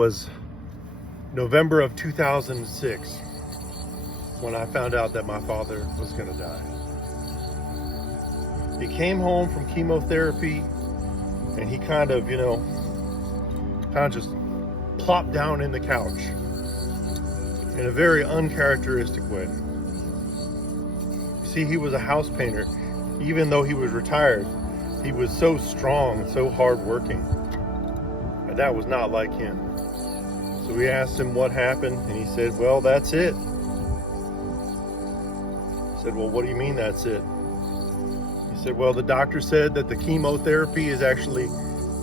was November of 2006 when I found out that my father was going to die. He came home from chemotherapy and he kind of just plopped down in the couch in a very uncharacteristic way. See, he was a house painter. Even though he was retired, he was so strong, so hardworking. And that was not like him. So we asked him what happened, and he said, well, that's it. I said, well, what do you mean that's it? He said, well, the doctor said that the chemotherapy is actually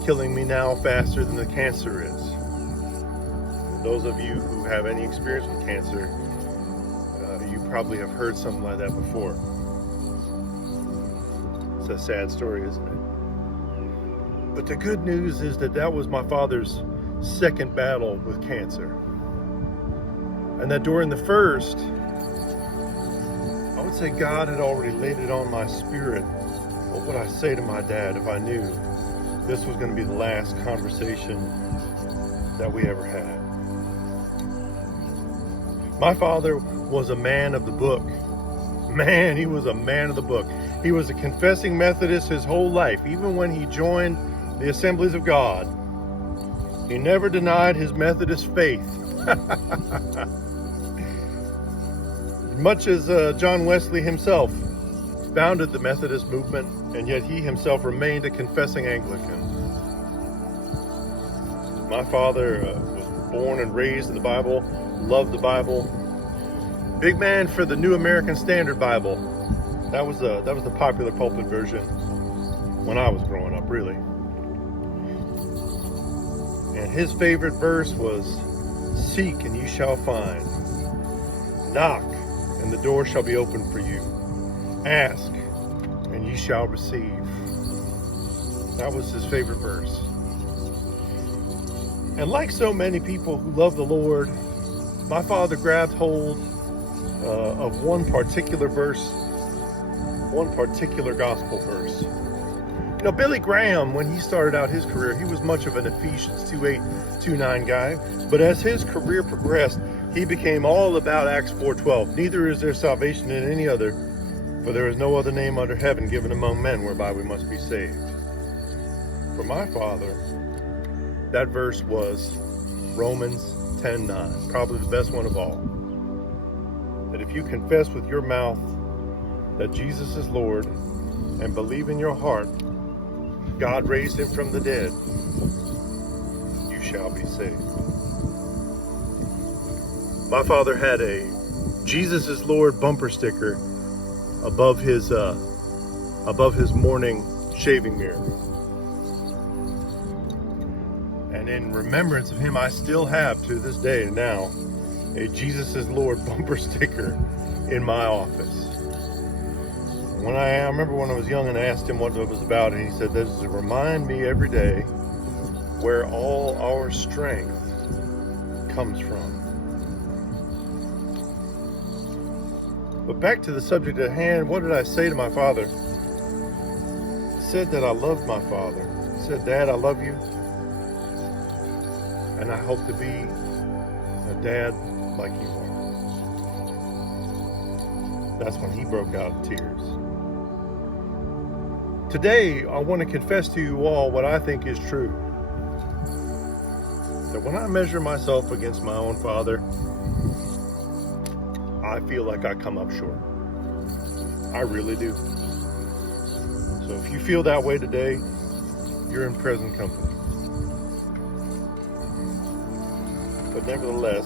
killing me now faster than the cancer is. And those of you who have any experience with cancer, you probably have heard something like that before. It's a sad story, isn't it? But the good news is that was my father's second battle with cancer. And that during the first, I would say God had already laid it on my spirit. What would I say to my dad if I knew this was going to be the last conversation that we ever had? My father was a man of the book. Man, he was a man of the book. He was a confessing Methodist his whole life. Even when he joined the Assemblies of God, he never denied his Methodist faith. Much as John Wesley himself founded the Methodist movement, and yet he himself remained a confessing Anglican. My father was born and raised in the Bible, loved the Bible. Big man for the New American Standard Bible. That was the popular pulpit version when I was growing up, really. And his favorite verse was, "Seek and you shall find. Knock and the door shall be opened for you. Ask and you shall receive." That was his favorite verse. And like so many people who love the Lord, my father grabbed hold of one particular verse, one particular gospel verse. You know, Billy Graham, when he started out his career, he was much of an Ephesians 2:8, 2:9 guy. But as his career progressed, he became all about Acts 4:12. Neither is there salvation in any other, for there is no other name under heaven given among men whereby we must be saved. For my father, that verse was Romans 10:9, probably the best one of all. That if you confess with your mouth that Jesus is Lord and believe in your heart God raised him from the dead, you shall be saved. My father had a Jesus is Lord bumper sticker above his morning shaving mirror. And in remembrance of him, I still have to this day now a Jesus is Lord bumper sticker in my office. I remember when I was young and I asked him what it was about, and he said, "This is to remind me every day where all our strength comes from." But back to the subject at hand, what did I say to my father? I said that I loved my father. I said, "Dad, I love you, and I hope to be a dad like you are." That's when he broke out in tears. Today, I want to confess to you all what I think is true. That when I measure myself against my own father, I feel like I come up short. I really do. So if you feel that way today, you're in present company. But nevertheless,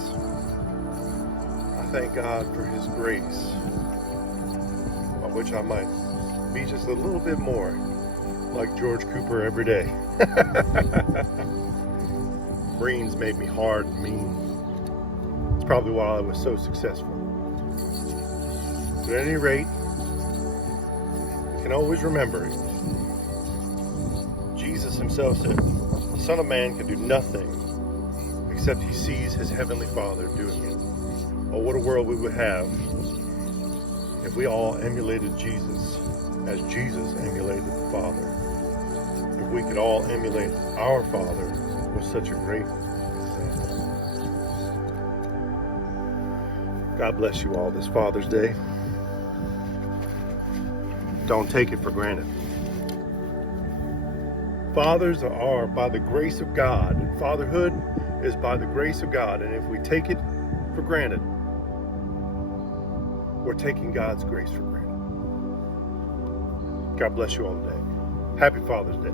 I thank God for his grace, by which I might be just a little bit more like George Cooper every day. Marines made me hard and mean. It's probably why I was so successful. But at any rate, you can always remember it. Jesus himself said, "The Son of Man can do nothing except he sees his heavenly Father doing it." Oh, what a world we would have if we all emulated Jesus as Jesus emulated the Father. If we could all emulate our Father with such a great example. God bless you all this Father's Day. Don't take it for granted. Fathers are by the grace of God, and fatherhood is by the grace of God. And if we take it for granted, we're taking God's grace for granted. God bless you all today. Happy Father's Day.